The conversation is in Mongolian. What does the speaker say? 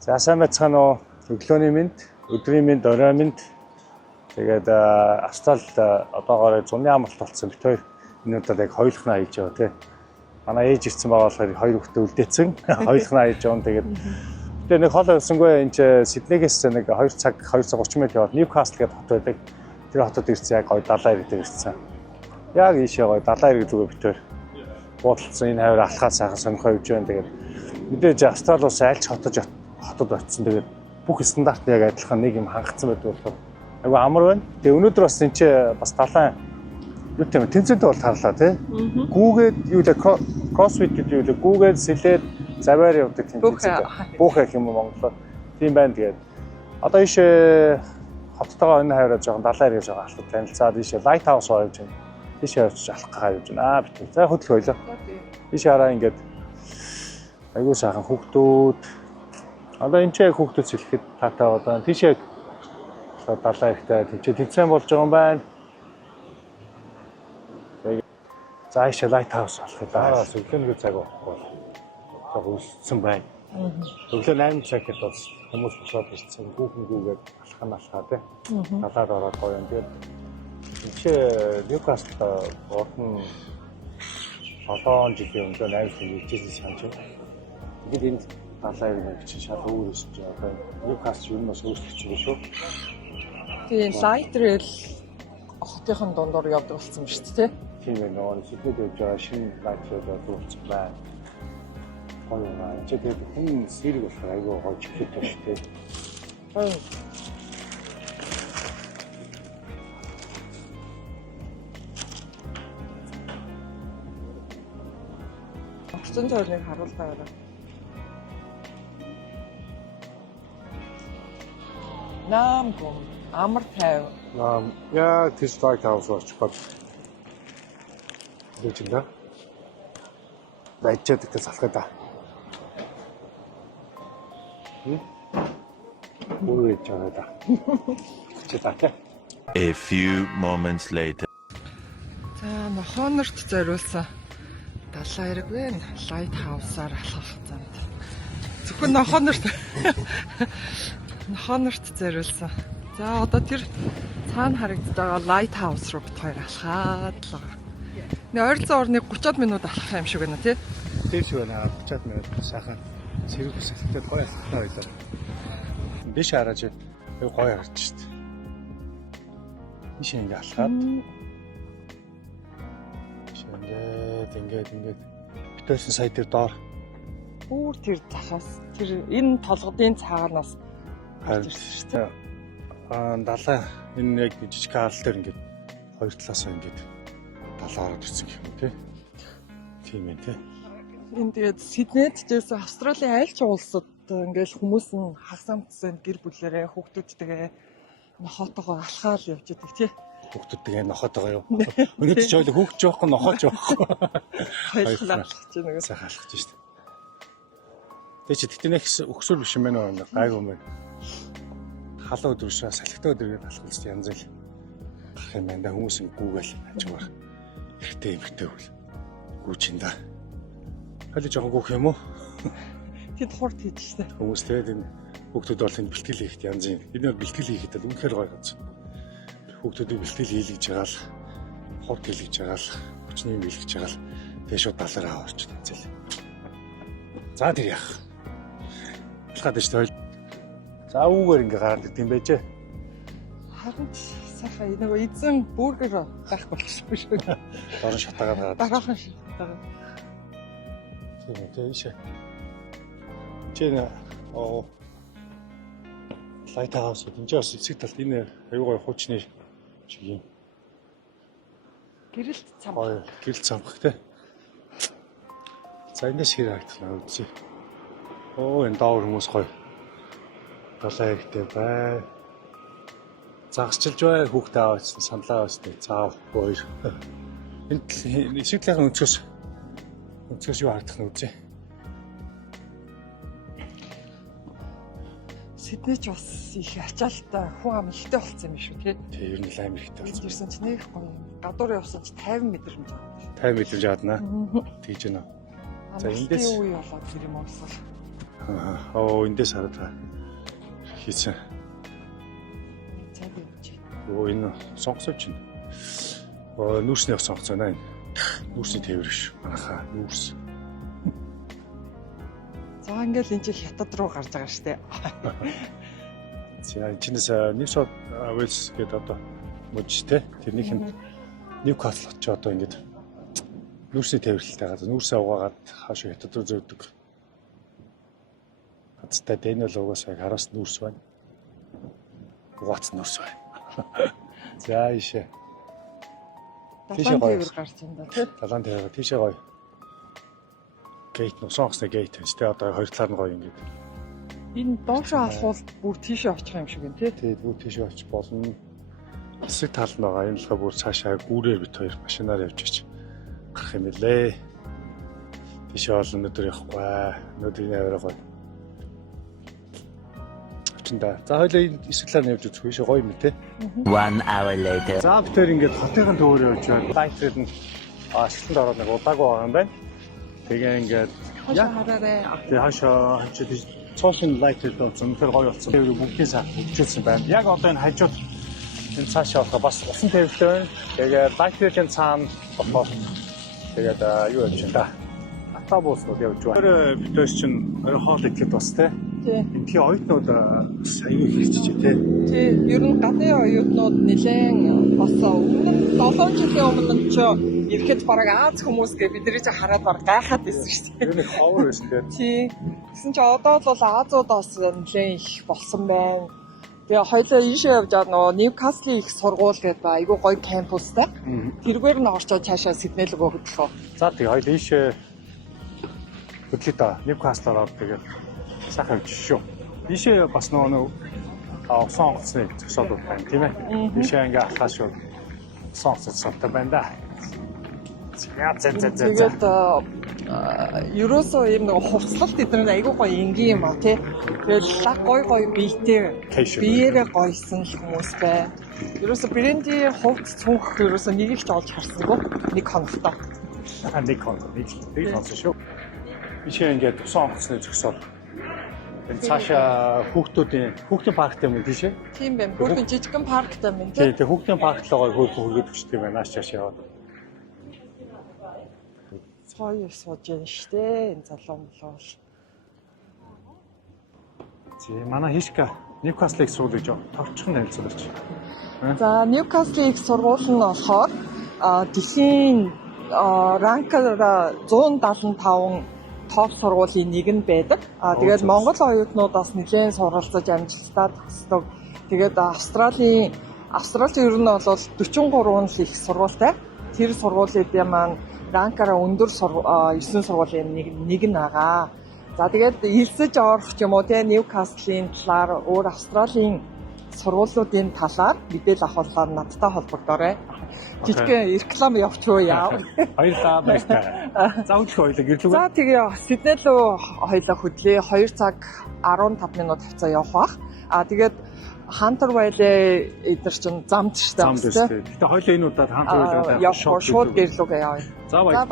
За сайн байцгаана уу? Өглөөний мэнд, өдрийн мэнд, оройн мэнд. Тэгээд Австрал одоогоор зуны амралт болсон бит хоёр энэ удаад яг хоёулахнаа хийж байгаа тий. Манай ээж ирсэн байгаа болохоор хоёр хүүхдээ үлдээсэн. Хоёулахнаа хийж байгаа. Тэгээд тэгээ нэг хол өсөнгөө энэ Сиднейгээс нэг 2 цаг 230 минут яваад Ньюкасл гэдэг хот байдаг. Тэр хотод ирсэн яг гоё далайн ирээд ирсэн. Яг ийшээ гоё далайн ирээд зүгээр бит хоёр буудалцсан энэ хавар алхаад сайхан сонирхоо явж байна. Тэгээд мэдээж Австрал улс айлч хотод очсон. Тэгээд бүх стандарт нь яг адилхан нэг юм хангацсан байдаг болохоор айгу амар байна. Тэгээ өнөөдөр бас энэ чи бас далайн юу тийм тэнцэнтэй бол тарлаа тий. Гүүгээд юу лээ кроссфит гэдэг юу лээ гүүгээд сэлээд заваар явдаг тийм тэнцэнтэй. Буухай юм Монголоор. Тийм байна тэгээд. Одоо ийшээ хоттойгоо энэ хавраа жоохон далайн ирж байгаа алхад танилцаад ийшээ лайт хаус явж байна. Тийшээ явж алхах гаа явж байна. Битээ. За хөдлөх ойлоо. Ийшээ хараа ингээд айгуу сайхан хүүхдүүд. Одоо энэ ч яг хүүхдүүд сэлэхэд таатай одоо тийшээ далайн ихтэй тийчээ тэнцэн болж байгаа юм байна. За ийшээ лайт хаус алхах даа. Бас өглөөний цаг байхгүй. Жог өссөн байна. Өглөө 8 цагт бас хүмүүс босоод ирсэн. Гүүгээд алхаа тий. Далаад ороод гоё юм. Тэгээд тийшээ Ньюкасл орхон 7 жилийн өмнө 8 жилийн иржсэн санаж байна. Тэгэд энэ далайн иргэн чинь шал өөр өсөж байгаа. Ньюкасл юу нас өөрчлөгдөж байгаа шүү. Тийм лайт рейл хотын дундор явдаг болсон ба шүү дээ. Тийм ээ нөгөө Сиднейд явж байгаа шинэ лайт рейл болчихсон байна. Гоё юм. Тэгээд хүн сэрэг болохоор айгүй гоё чиглэлтэй шүү дээ. Орчин тойрныг харуултаа байна. Наамгон амар тайв. Яа тийш лайт хаус очиход. Дүүчинда. Байчаад их салхаа да. Бүрэж байгаа да. Читаа. A few moments later. За нохоонорт зориулсан далайн ирэг байна. Лайт хаусаар алхах замд. Зөвхөн нохоонорт зориулсан. За одоо тэр цаана харагддаг байгаа лайт хаус руу бит хоёр алхаад л байгаа. Нэ ойролцоогоор нэг 30 минут алхах юм шиг байна тий. Тэр шиг байна 30 минут сайхан цэрэг бүсэлтэд гоё алхахтаа байлаа. Биш хараач гоё харагч шүү дээ. Биш ингэ алхаад. Ингээд битээсэн сая дээр доор. Бүр тэр захаас тэр энэ толгодын цааганаас харж шүү дээ. Далайн энэ яг жижиг хаал дээр ингээд хоёр талаасаа ингээд далаа ороод ирсэн юм тий. Тийм ээ тий. Энэ тэгээд Сиднейд ч Австралийн аль ч улсад ингээл хүмүүс нь хагас амтсан гэр бүлээрээ хүүхдүүдтэйгээ нохотойгоо алхаал явж идэг тий. Хүүхдүүдтэйгээ нохотойгоо юу. Өнөөдөр ч ойлоо хүүхд жоохгүй нохооч байхгүй. Хоёулаа алхаж байна гэж сайхан алхаж шүү дээ. Тэг чи тэгтээ нэг өксөр биш юм байна уу? Гайгүй юм байна. Халуун өдөр шээ салхитай өдөр гээд алхах гэж янз л гах юм байна да хүмүүс нь гүүгээл хажуугаар ихтэй хөл гүүчин да. Хали жоохон гүүх юм уу? тэд хурд хийж штэ. Хүмүүс тэгээд энэ хүүхдүүд бол энэ бэлтгэл хийхэд янз юм. Энэ бол бэлтгэл хийхэд л үнэхээр гоё ганц. Хүүхдүүдийн бэлтгэл хийлгэж байгаа л хурд хийлгэж байгаа л хүчний бэлгэж байгаа л тэгээд шууд далаараа орчихсон зэл. За тэр яах. Алхаад штэ. За үүгээр ингээ гараад идэм байжээ. Харин сайхан нөгөө эзэн бургер гах болчихсон шүү. Дорн шатаагаад гараад. Дараахан шатаагаад. Тийм тийш. Чэнэ лайт хаус энэ бас эцэг талд энэ аюугай хуучны шиг юм. Гэрэлт цам. Гоё гэрэлт цамх те. За энэс хэр харагдана үзье. Энэ даавар хүмүүс гоё. Далайн ихтэй бай. Загасчилж бай хүүхдээ аваачсан саналаа аваачсан цаав гоё. Энэ эсрэг талын өнцгөөс юу харагдах нь үзье. Сидней ч бас их ачаалттай хүн ам ихтэй болсон юм шүү тий. Тэг ер нь л амар ихтэй болсон. Ирсэн ч нэг гоё юм. Гадуур явсан ч 50 мэдрэмж авдаг. 50 мэдрэмж авдана. Тэгж байна. За эндээс үе болоод тэр юм уусгал. Эндээс хараад байгаа. Хийсэн. Цаад явж. Энэ сонгоцооч чинь. Нүүрсний сонгоцоо наа энэ. Нүүрсний тээвэр биш. Манайхаа нүүрс. За ингээл энэ жил хятад руу гарч байгаа штэ. За чинээс New South Wales гэдэг одоо мужи те тэрнийх нь Newcastle ч одоо ингээд нүүрсний тээвэрлэлтэй газар нүүрсээ угаагаад хаашаа хятад руу зөөдөг. Хацтай энэ бол угаасаа хараас нүүрс байна. Угаац нүүрс байна. За ишээ. Далайн тээвэр гарч байна да тий. Далайн тээвэр тийшээ гоё. Гейт нусонгосны гейт байж тэ одоо хоёр талаар нь гоё ингээд. Энэ доошоо алхуул бүр тийшээ очих юм шиг байна тий. Тэгээд бүр тийшээ очиж болно. Хэсэг тал нь байгаа. Энэ болохоор бүр цаашаа гүүрээр бит хоёр машинаар явж ич гарах юм лээ. Тийшээ бол өнөөдөр явахгүй. Өнөөдрийн авираа гоё. Очинда. За хоёлаа хэсэг талаар нь явж үзэх биш гоё юм те. 1 hour later. За бид тээр ингээд хотын төвөөр явж байна. Лайтред нь ашиглалтанд ороод нэг удаагүй байгаа юм байна. Тэгээ ингээд Хашаа хараарай. тэгээ хашаа цоошин лайтред онцон тэр гоё болсон. Тэр бүгдийн сар хөгжүүлсэн байна. Яг одоо энэ хажууд энэ цаашаа болохоо бас усан төвлөө байна. Тэгээ лайтред-ийн цаана болохоо тэгээд юу явж байна да. Автобусууд явж байна. Тэр битээс чинь орой хоол идэхэд бас те. Тий. Энтхийн оюутнууд аюу хэлчихэж тий. Тий, ер нь гадны оюутнууд нэлээд бас өмнө 7 жилийн өмнө ч ирэхэд бараг Аз хүмүүс гэ бидний ч хараад баг гайхаад байсан шүү дээ. Тэр нэг ховор байсан тий. Тий. Гэсэн чи одоо бол Азуудаас нэлээд их болсон байна. Тэгээ хоёлаа ийшээ явж байгаа нөгөө Newcastle их сургууль гэдэг ба айгүй гоё кампустай. Тэргээр нь орчоод цаашаа Сидней рүү хөдлөө. За тэгээ хоёул ийшээ хөдлөе та. Newcastle-аар тэгээд сайхан явж шүү. Ийшээ бас нөгөө усан онгоцны зогсоолууд байна тийм ээ. Ийшээ ингээ алхаа шүү. Усан онгоцны зогсоолтой байна да. Тэгээд ерөөсөө юм нэг хувцлалт эдгээр айгүй гоё энгийн юм а тий. Тэгээд лаг гоё биетэй биеэрээ гоёсон хүмүүс бай. Ерөөсөө брендийн хувцс цүнх ерөөсөө нэг их ч олж харсангүй нэг хоногтой. Нэг хоног шүү. Ийшээ ингээ усан онгоцны зогсоол. Энэ цаашаа хүүхдийн парктай юм тийш ээ. Тийм байна. Хүүхдийн жижигхэн парктай юм тий. Тэгээ хүүхдийн парклаа гоё хөргөд өгчтэй байна. Нааш чааш яваад. Цой сууж байна штэ. Энэ залуу бол. Тий, манай Хишка Newcastle-ийг суулгаж товчхон танилцуулж байна. За, Newcastle-ийг сургууль нь болохоор дэлхийн ранкаараа 175 топ сургуулийн нэг нь байдаг. Тэгээд Монгол оюутнуудаас нэлээд суралцаж амжилттай төгсдөг. Тэгээд Австралийн ер нь бол 43 их сургуультай. Тэр сургуулиудын маань ранкаараа өндөр 9 сургуулийн нэг нь байгаа. За тэгээд элсэж орох юм уу те Newcastle-ийн талаар өөр Австралийн сургуулиудын талаар мэдээлэл авахлаар надтай холбогдоорой. Жижигхэн реклам явуулчихгүй яав. Хоёулаа баяртай. За өглөө хоёулаа гэрлүүгээ. За тэгээ Сидней рүү хоёулаа хөдлөе. 2 цаг 15 минут хавцаа явах бах. Тэгээд Hunter Valley эдэр чинь замд штэ. Замд штэ. Гэтэ хоёулаа энэ удаад Hunter Valley шууд гэрлүүгээ явъя. За баяр.